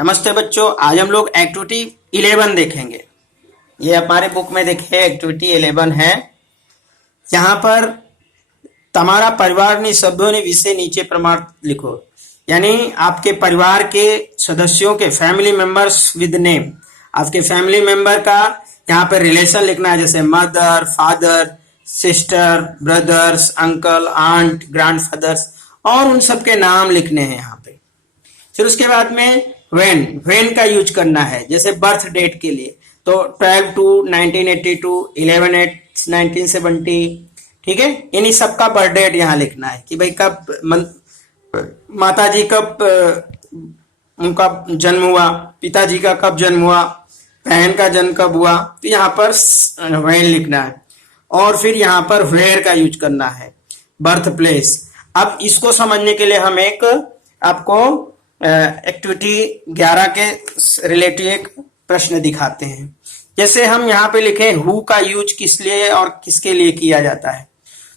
नमस्ते बच्चों, आज हम लोग एक्टिविटी 11 देखेंगे। ये हमारे बुक में देखिए एक्टिविटी 11 है। यहाँ पर तुम्हारा परिवार ने सभ्यों ने विषय नीचे प्रमाण लिखो, यानी आपके परिवार के सदस्यों के फैमिली मेंबर्स विद नेम, आपके फैमिली मेंबर का यहाँ पे रिलेशन लिखना है, जैसे mother, father, sister, brothers, uncle, aunt, grandfathers और उन सब के नाम लिखने हैं यहाँ पे। फिर उसके बाद में व्हेन का यूज करना है, जैसे बर्थ डेट के लिए तो 12/2/1982, 11/8/1970, ठीक है। इन्हीं सबका बर्थ डेट यहाँ लिखना है कि भाई कब माता जी कब उनका जन्म हुआ, पिताजी का कब जन्म हुआ, बहन का जन्म कब हुआ, तो यहाँ पर व्हेन लिखना है। और फिर यहाँ पर वेयर का यूज करना है, बर्थ प्लेस। अब इसको समझने के लिए हम एक आपको एक्टिविटी 11 के रिलेटेड एक प्रश्न दिखाते हैं। जैसे हम यहाँ पे लिखे हु का यूज किस लिए और किसके लिए किया जाता है,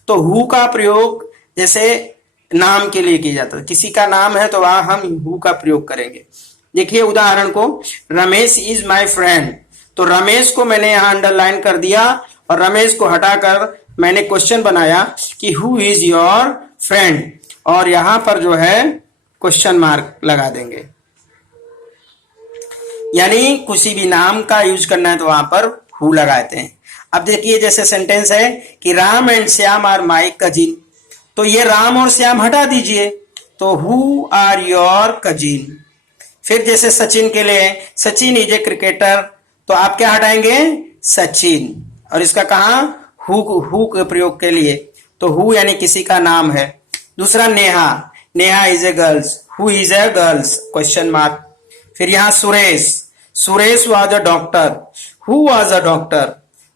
तो हु का प्रयोग जैसे नाम के लिए किया जाता है, किसी का नाम है तो वहां हम हु का प्रयोग करेंगे। देखिए उदाहरण को, रमेश इज माय फ्रेंड, तो रमेश को मैंने यहाँ अंडरलाइन कर दिया और रमेश को हटाकर मैंने क्वेश्चन बनाया कि हु इज योर फ्रेंड, और यहां पर जो है क्वेश्चन मार्क लगा देंगे। यानी किसी भी नाम का यूज करना है तो वहां पर हु लगाते हैं। अब देखिए जैसे सेंटेंस है कि Ram and Shyam are my cousin, तो ये राम और श्याम हटा दीजिए, तो हु आर योर कजिन। फिर जैसे सचिन के लिए, सचिन इज ए क्रिकेटर, तो आप क्या हटाएंगे, सचिन, और इसका कहा हु के प्रयोग के लिए, तो हु यानी किसी का नाम है। दूसरा Neha, Neha is a girls, who is a girls, question mark. फिर यहाँ Suresh, Suresh was a doctor, who was a doctor,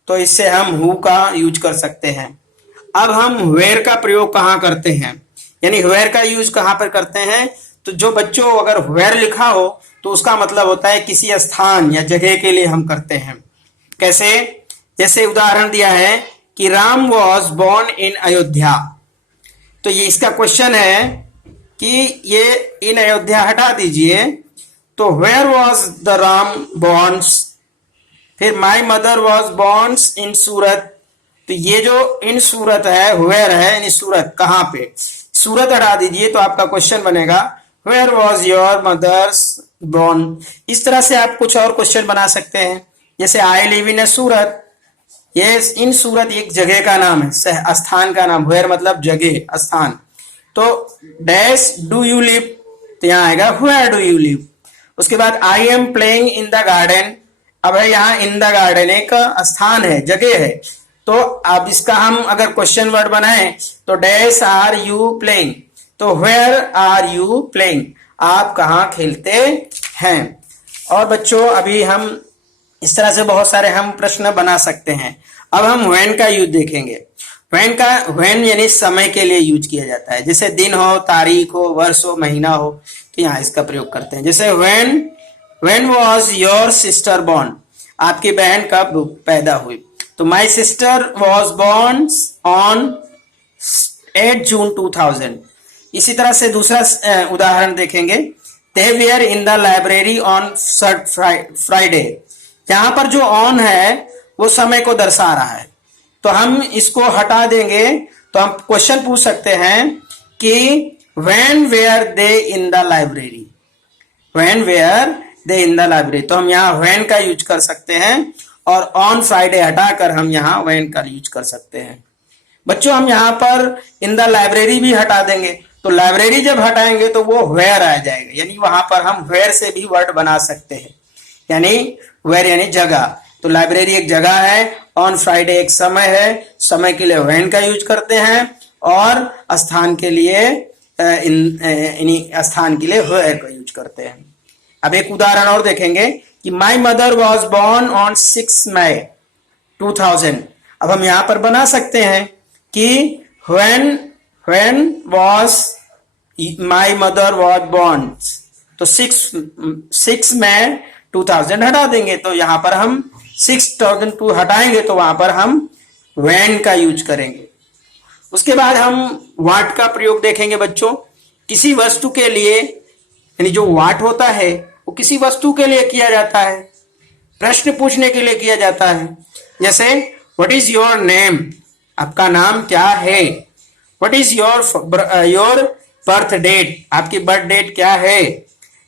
तो इससे हम हु का यूज कर सकते हैं। अब हम वेयर का प्रयोग कहाँ करते हैं, यानी वेयर का यूज कहाँ पर करते हैं, तो जो बच्चों अगर वेयर लिखा हो तो उसका मतलब होता है किसी स्थान या जगह के लिए हम करते हैं। कैसे, जैसे उदाहरण दिया है कि Ram was born in Ayodhya, तो ये इसका क्वेश्चन है कि ये इन अयोध्या हटा दीजिए, तो where was the Ram born. फिर my mother was born in Surat, तो ये जो इन सूरत है वेयर है, यानी सूरत कहाँ पे, सूरत हटा दीजिए तो आपका क्वेश्चन बनेगा where was your mother's born. इस तरह से आप कुछ और क्वेश्चन बना सकते हैं, जैसे आई लिव इन ए सूरत, ये इन सूरत एक जगह का नाम है, स्थान का नाम, वेयर मतलब जगह, स्थान, तो डैश डू यू लिव, तो यहाँ आएगा वेयर डू यू लिव। उसके बाद I am playing in the garden, अब है यहाँ इन द गार्डन एक स्थान है, जगह है, तो अब इसका हम अगर क्वेश्चन वर्ड बनाए तो डैश आर यू प्लेइंग, तो वेयर आर यू प्लेइंग, आप कहाँ खेलते हैं। और बच्चों अभी हम इस तरह से बहुत सारे हम प्रश्न बना सकते हैं। अब हम व्हेन का यूज देखेंगे। व्हेन यानी समय के लिए यूज किया जाता है, जैसे दिन हो, तारीख हो, वर्ष हो, महीना हो, तो यहाँ इसका प्रयोग करते हैं। जैसे when was your sister born, आपकी बहन कब पैदा हुई, तो my sister was born on 8 June 2000। इसी तरह से दूसरा उदाहरण देखेंगे, they were in the library on Friday, यहाँ पर जो ऑन है वो समय को दर्शा रहा है, तो हम इसको हटा देंगे, तो हम क्वेश्चन पूछ सकते हैं कि when were they in the library, when were they in the library, तो हम यहाँ व्हेन का यूज कर सकते हैं, और ऑन फ्राइडे हटाकर हम यहाँ व्हेन का यूज कर सकते हैं। बच्चों हम यहाँ पर इन द लाइब्रेरी भी हटा देंगे, तो लाइब्रेरी जब हटाएंगे तो वो वेयर आ जाएगा, यानी वहां पर हम वेयर से भी वर्ड बना सकते हैं, यानी वेयर यानी जगह, तो लाइब्रेरी एक जगह है, ऑन फ्राइडे एक समय है, समय के लिए व्हेन का यूज करते हैं, और स्थान के लिए स्थान के लिए वेयर का यूज करते हैं। अब एक उदाहरण और देखेंगे कि my mother was born on 6 May 2000। अब हम यहाँ पर बना सकते हैं कि when was my mother was born, तो 6 मई 2000 हटा देंगे, तो यहाँ पर हम 6002 हटाएंगे तो वहां पर हम when का यूज करेंगे। उसके बाद हम what का प्रयोग देखेंगे बच्चों। किसी वस्तु के लिए यानी जो वाट होता है वो किसी वस्तु के लिए किया जाता है, प्रश्न पूछने के लिए किया जाता है। जैसे व्हाट इज योर नेम, आपका नाम क्या है। What is your birth date, आपकी बर्थ डेट क्या है।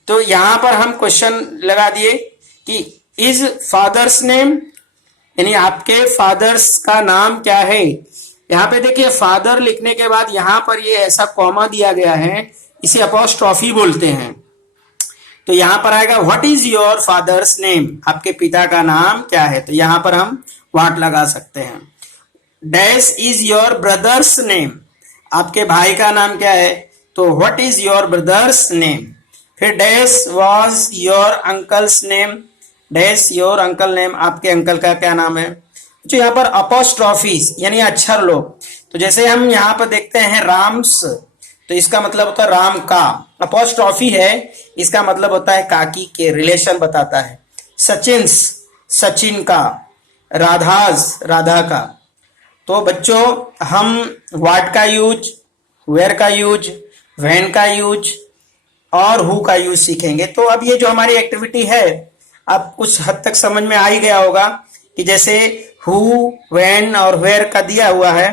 तो यहां पर हम क्वेश्चन लगा दिए कि इज फादर्स नेम, यानी आपके फादर्स का नाम क्या है। यहाँ पे देखिए फादर लिखने के बाद यहाँ पर ये ऐसा कॉमा दिया गया है, इसे अपॉस्ट्रॉफी बोलते हैं। तो यहाँ पर आएगा what is your father's name, आपके पिता का नाम क्या है। तो यहाँ पर हम व्हाट लगा सकते हैं। Dash is your brother's name, आपके भाई का नाम क्या है। तो what is your brother's name. फिर dash was your uncle's name, dash your uncle name, आपके अंकल का क्या नाम है। जो यहाँ पर अपॉस्ट्रॉफीज यानी अक्षर लोग, तो जैसे हम यहाँ पर देखते हैं राम्स, तो इसका मतलब होता है राम का। अपॉस्ट्रॉफी है, इसका मतलब होता है काकी के, रिलेशन बताता है। सचिन्स, सचिन का। राधास, राधा का। तो बच्चों हम व्हाट का यूज, वेयर का यूज, व्हेन का यूज और हु का यूज सीखेंगे। तो अब ये जो हमारी एक्टिविटी है, अब कुछ हद तक समझ में आ ही गया होगा कि जैसे हु, व्हेन और वेयर का दिया हुआ है,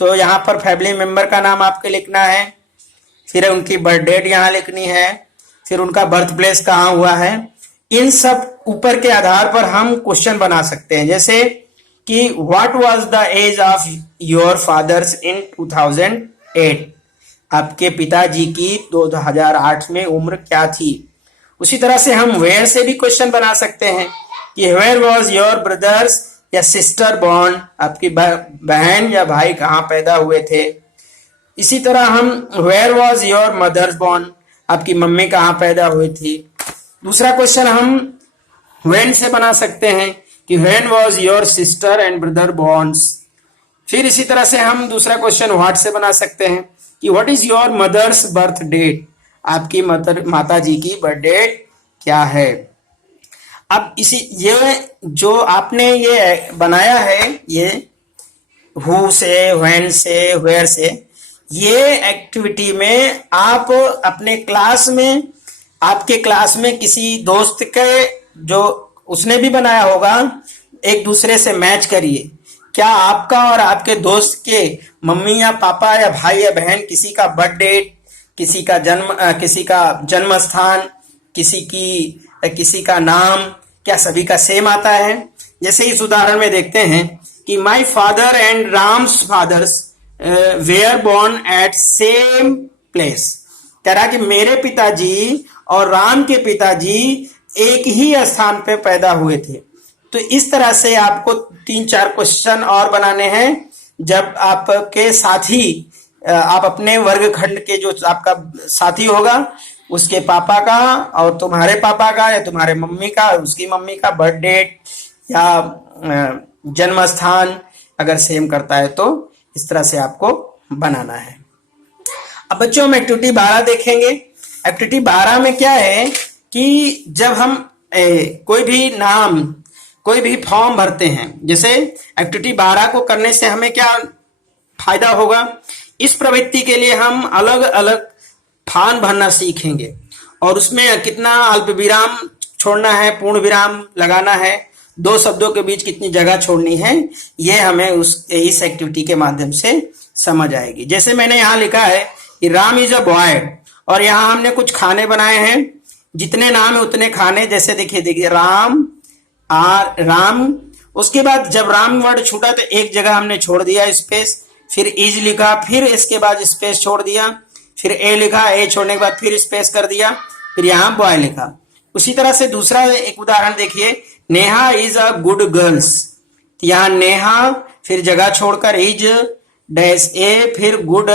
तो यहाँ पर फैमिली मेंबर का नाम आपके लिखना है, फिर उनकी बर्थ डेट यहाँ लिखनी है, फिर उनका बर्थ प्लेस कहाँ हुआ है। इन सब ऊपर के आधार पर हम क्वेश्चन बना सकते हैं। जैसे कि what was the age of your fathers in 2008, आपके पिताजी की 2008 में उम्र क्या थी। उसी तरह से हम वेयर से भी क्वेश्चन बना सकते हैं कि वेयर वाज योर ब्रदर्स या सिस्टर बॉर्न, आपकी बहन या भाई कहाँ पैदा हुए थे। इसी तरह हम where was your mother's born, आपकी मम्मी कहाँ पैदा हुई थी। दूसरा क्वेश्चन हम व्हेन से बना सकते हैं कि when was your sister and brother borns. फिर इसी तरह से हम दूसरा क्वेश्चन व्हाट से बना सकते हैं कि what is your mother's birth date, आपकी माता जी की बर्थ डेट क्या है। अब ये जो आपने ये बनाया है, ये हु से, व्हेन से, वेयर से, ये एक्टिविटी में आप अपने क्लास में, आपके क्लास में किसी दोस्त के जो उसने भी बनाया होगा, एक दूसरे से मैच करिए। क्या आपका और आपके दोस्त के मम्मी या पापा या भाई या बहन किसी का बर्थ डेट, किसी का जन्म स्थान, किसी का नाम, क्या सभी का सेम आता है। जैसे इस उदाहरण में देखते हैं कि my father and Ram's fathers were born at same place. कह रहा कि मेरे पिताजी और राम के पिताजी एक ही स्थान पे पैदा हुए थे। तो इस तरह से आपको 3-4 क्वेश्चन और बनाने हैं। जब आपके साथी, आप अपने वर्गखंड के जो आपका साथी होगा, उसके पापा का और तुम्हारे पापा का या तुम्हारे मम्मी का और उसकी मम्मी का बर्थ डेट या जन्म स्थान अगर सेम करता है तो इस तरह से आपको बनाना है। अब बच्चों हम एक्टिविटी 12 देखेंगे। एक्टिविटी 12 में क्या है कि जब हम कोई भी फॉर्म भरते हैं, जैसे एक्टिविटी 12 को करने से हमें क्या फायदा होगा, इस प्रवृत्ति के लिए हम अलग अलग फॉर्म भरना सीखेंगे और उसमें कितना अल्प विराम छोड़ना है, पूर्ण विराम लगाना है, 2 शब्दों के बीच कितनी जगह छोड़नी है, ये हमें इस एक्टिविटी के माध्यम से समझ आएगी। जैसे मैंने यहाँ लिखा है कि राम इज अ बॉय, और यहाँ हमने कुछ खाने बनाए हैं, जितने नाम है उतने खाने। जैसे देखिए राम, राम, उसके बाद जब राम वर्ड छूटा तो एक जगह हमने छोड़ दिया स्पेस, फिर इज लिखा, फिर इसके बाद स्पेस छोड़ दिया, फिर ए लिखा, ए छोड़ने के बाद फिर स्पेस कर दिया, फिर यहाँ बॉय लिखा। उसी तरह से दूसरा एक उदाहरण देखिए, Neha is a good girls. यहाँ नेहा, फिर जगह छोड़कर इज, डैश ए, फिर गुड,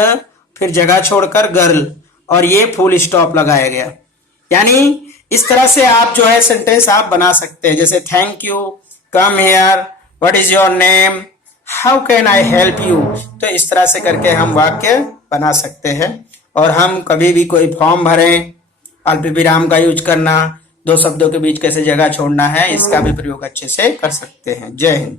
फिर जगह छोड़कर गर्ल, और ये फुल स्टॉप लगाया गया। यानी इस तरह से आप जो है सेंटेंस आप बना सकते हैं। जैसे thank you, come here, what is your name, how can I help you. तो इस तरह से करके हम वाक्य बना सकते हैं। और हम कभी भी कोई फॉर्म भरें, अल्प विराम का यूज करना, 2 शब्दों के बीच कैसे जगह छोड़ना है, इसका भी प्रयोग अच्छे से कर सकते हैं। जय हिंद।